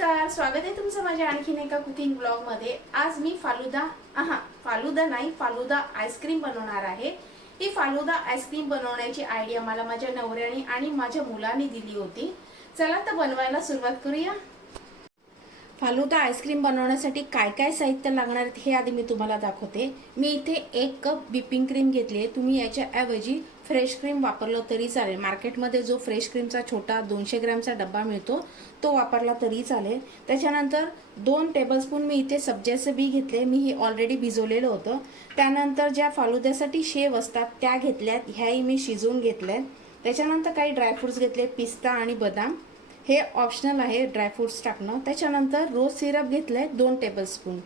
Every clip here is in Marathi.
नमस्कार, स्वागत आहे तुमचं माझ्या आणखीन एका कुकिंग ब्लॉग मध्ये। आज मी फालुदा आईस्क्रीम बनवणार आहे। ही फालुदा आईस्क्रीम बनवण्याची आयडिया मला माझ्या नवऱ्याने आणि माझ्या मुलाने दिली होती। चला तर बनवायला सुरुवात करूया। फालुदा आईस्क्रीम बनवण्यासाठी काय काय साहित्य लागणार आहे हे आधी मी तुम्हाला दाखवते। मी इथे 1 कप व्हिपिंग क्रीम घेतली आहे। तुम्ही याच्या ऐवजी फ्रेश क्रीम वापरलं तरी चालेल। मार्केटमध्ये जो फ्रेश क्रीमचा छोटा 200 ग्रॅमचा डब्बा मिळतो तो वापरला तरी चालेल। त्याच्यानंतर 2 टेबलस्पून मी इथे सब्जाचे बी घेतले, मी हे ऑलरेडी भिजवलेलं होतं। त्यानंतर ज्या फालुद्यासाठी शेव असतात त्या घेतल्यात, ह्याही मी शिजवून घेतल्यात। त्याच्यानंतर काही ड्रायफ्रुट्स घेतले, पिस्ता आणि बदाम, हे ऑप्शनल आहे ड्रायफ्रुट्स टाकणं। त्याच्यानंतर रोज सिरप घेतलंय 2 टेबलस्पून।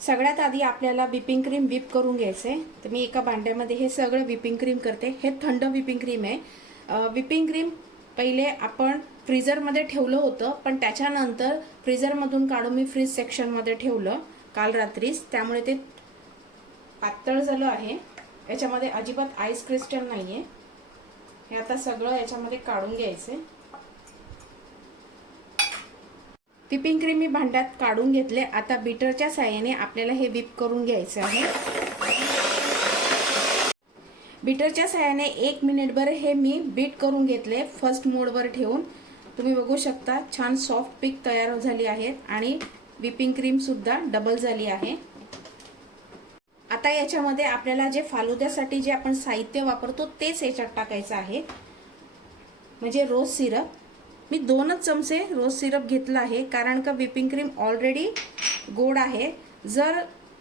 सगळ्यात आधी आपल्याला व्हिपिंग क्रीम व्हिप करून घ्यायचे। तर मी एका भांड्यामध्ये हे सगळं व्हिपिंग क्रीम करते। हे थंड व्हिपिंग क्रीम आहे। व्हिपिंग क्रीम पहिले आपण फ्रीजरमध्ये ठेवलं होतं, पण त्याच्यानंतर फ्रीजरमधून काढून मी फ्रीज सेक्शनमध्ये ठेवलं काल रात्रीच, त्यामुळे ते पातळ झालं आहे। याच्यामध्ये अजिबात आईस क्रिस्टल नाहीये। हे आता सगळं याच्यामध्ये काढून घ्यायचे। व्हिपिंग क्रीम मी भांड्यात काढून घेतले। आता बीटरच्या साहाय्याने आपल्याला हे व्हिप करून घ्यायचे आहे। बीटरच्या साहाय्याने 1 मिनिटभर हे मी बीट करून घेतले फर्स्ट मोडवर ठेवून। तुम्ही बघू शकता छान सॉफ्ट पीक तयार झाली आहे आणि व्हिपिंग क्रीम सुद्धा डबल झाली आहे। आता याच्यामध्ये आपल्याला जे फालुद्यासाठी जे आपण साहित्य वापरतो तेच याच्यात टाकायचं आहे, म्हणजे रोज सिरप। मी 2च चमचे रोज सिरप घेतला आहे, कारण का व्हिपिंग क्रीम ऑलरेडी गोड आहे। जर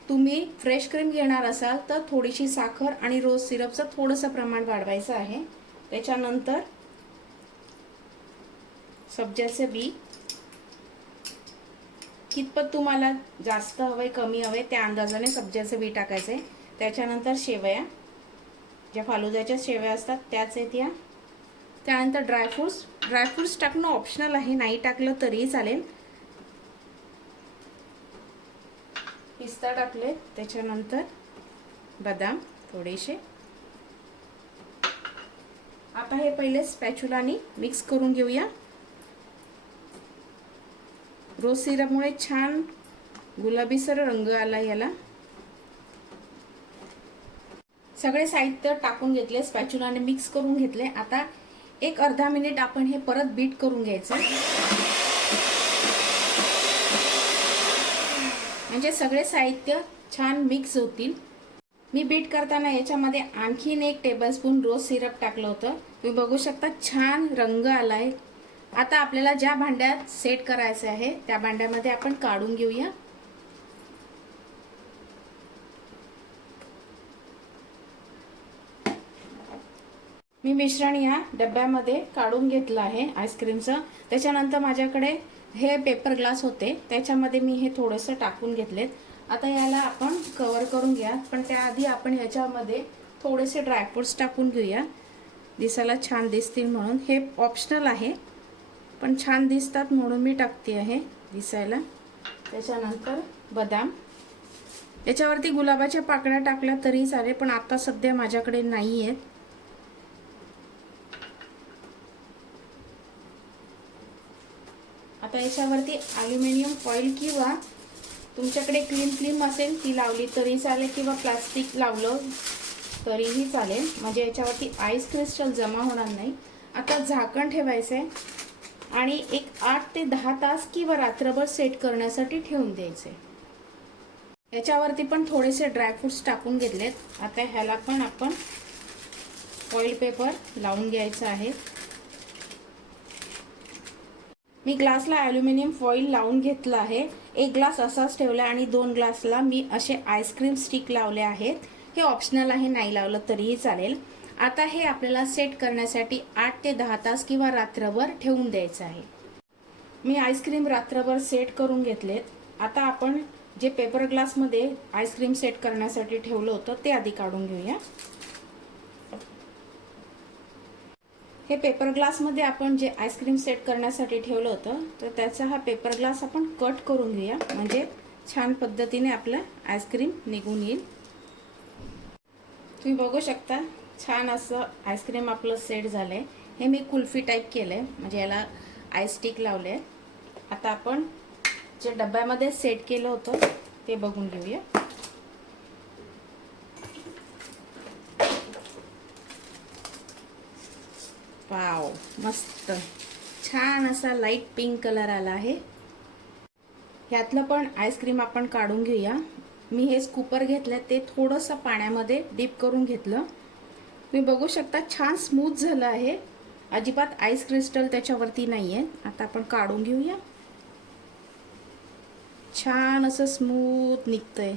तुम्ही फ्रेश क्रीम घेणार असाल तर थोडीशी साखर आणि रोज सिरपचं थोडंसं प्रमाण वाढवायचं आहे। त्याच्यानंतर सब्जाचे बी, कितपत तुम्हाला जास्त हवे कमी हवे त्या अंदाजाने सब्जाचे बी टाकायचे। त्याच्यानंतर शेवया, ज्या फालुद्याच्या शेवया असतात त्याच आहेत या। त्यानंतर ड्रायफ्रुट्स टाकणं ऑप्शनल आहे, नाही टाकलं तरीही चालेल। पिस्ता टाकले, त्याच्यानंतर बदाम थोडेसे। आता हे पहिले स्पॅच्युलानी मिक्स करून घेऊया। रोज सिरपमुळे छान गुलाबीसर रंग आला याला। सगळे साहित्य टाकून घेतले, स्पॅच्युलाने मिक्स करून घेतले। आता एक अर्धा मिनिट आपण हे परत बीट करून घ्यायचं, म्हणजे सगळे साहित्य छान मिक्स होतील। मी बीट करताना याच्यामध्ये आणखीन 1 टेबलस्पून रोज सिरप टाकलं होतं। तुम्ही बघू शकता छान रंग आलाय। आता आपल्याला ज्या भांड्यात सेट करायचं आहे त्या भांड्यामध्ये आपण काढून घेऊया। मी मिश्रण या डब्यामध्ये काढून घेतलं आहे आईस्क्रीमचं। त्याच्यानंतर माझ्याकडे हे पेपर ग्लास होते, त्याच्यामध्ये मी हे थोडंसं टाकून घेतलेत। आता याला आपण कव्हर करून घ्या, पण त्याआधी आपण याच्यामध्ये थोडेसे ड्रायफ्रुट्स टाकून घेऊया, दिसायला छान दिसतील म्हणून। हे ऑप्शनल आहे पण छान दिसतात म्हणून मी टाकते आहे दिसायला। त्याच्यानंतर बदाम, याच्यावरती गुलाबाच्या पाकळ्या टाकल्या तरी चालेल, पण आता सध्या माझ्याकडे नाही आहेत। आता याच्यावरती ॲल्युमिनियम फॉईल किंवा तुमच्याकडे क्लीन फिल्म असेल ती लावली तरी चालेल, किंवा प्लास्टिक लावलं तरीही चालेल, म्हणजे याच्यावरती आईस क्रिस्टल जमा होणार नाही। आता झाकण ठेवायचं आहे आणि एक 8 ते 10 तास किंवा रात्रभर सेट करण्यासाठी ठेवून द्यायचे। याच्यावरती पण थोडेसे ड्रायफ्रुट्स टाकून घेतलेत। आता ह्याला पण आपण फॉईल पेपर लावून घ्यायचं आहे। मी ग्लासला ॲल्युमिनियम फॉईल लावून घेतला आहे। 1 ग्लास असाच ठेवला आणि 2 ग्लासला मी असे आईस्क्रीम स्टिक लावले आहेत। हे ऑप्शनल आहे, नाही लावलं तरीही चालेल। आता हे आपल्याला सेट करण्यासाठी 8 ते 10 तास किंवा रात्रभर ठेवून द्यायचं आहे। मी आईस्क्रीम रात्रभर सेट करून घेतलेत। आता आपण जे पेपर ग्लासमध्ये आईस्क्रीम सेट करण्यासाठी ठेवलं होतं ते आधी काढून घेऊया। हे पेपर ग्लासमध्ये आपण जे आईस्क्रीम सेट करण्यासाठी ठेवलं होतं तर त्याचा हा पेपर ग्लास आपण कट करून घेऊया, म्हणजे छान पद्धतीने आपलं आईस्क्रीम निघून येईल। तुम्ही बघू शकता छान असं आईस्क्रीम आपलं सेट झालंय। हे मी कुल्फी टाइप केलंय, म्हणजे याला आईस स्टिक लावले। आता आपण जे डब्यामध्ये सेट केलं होतं ते बघून घेऊया. वाव, मस्त छान असा लाईट पिंक कलर आला आहे. ह्यातलं पण आईस्क्रीम आपण काढून घेऊया. मी हे स्कूपर घेतलं, ते थोडंसं पाण्यामध्ये डीप करून घेतलं. तुम्ही बघू शकता छान स्मूथ झालं आहे, अजिबात आईस क्रिस्टल त्याच्यावरती नाही आहे. आता आपण काढून घेऊया. छान असं स्मूथ निघतंय.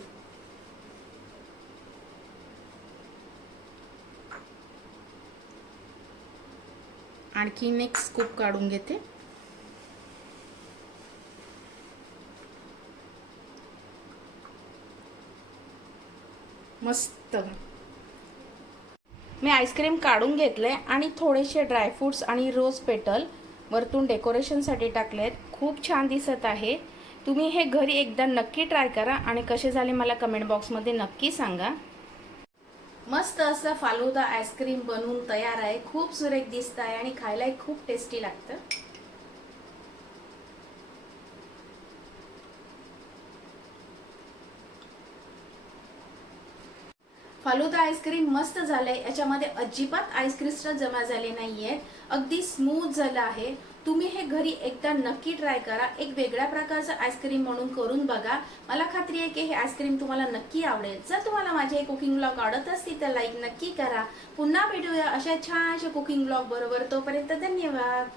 आणखीन एक स्कूप काढून घेते. मस्त. मी आईस्क्रीम काढून घेतले आणि थोडेसे ड्रायफ्रूट्स आणि रोज पेटल वरतून डेकोरेशनसाठी टाकलेत. खूप छान दिसत आहे. तुम्ही हे घरी एकदा नक्की ट्राय करा आणि कसे झाले मला कमेंट बॉक्समध्ये नक्की सांगा. मस्त असं फालुदा आईस्क्रीम बनवून तयार आहे. खूप सुरेख दिसत आहे आणि खायलाही खूप टेस्टी लागतं. फालुदा आईस्क्रीम मस्त झालंय. याच्यामध्ये अजिबात आईस क्रिस्टल जमा झाले नाहीये, अगदी स्मूथ झालं आहे. तुम्ही हे घरी एकदा नक्की ट्राय करा. एक वेगळ्या प्रकारचं आईस्क्रीम म्हणून करून बघा. मला खात्री आहे की हे आईस्क्रीम तुम्हाला नक्की आवडेल. जर तुम्हाला माझे कुकिंग ब्लॉग आवडत असतील तर लाईक नक्की करा. पुन्हा भेटूया अशा छानशा कुकिंग ब्लॉग बरोबर. तोपर्यंत धन्यवाद.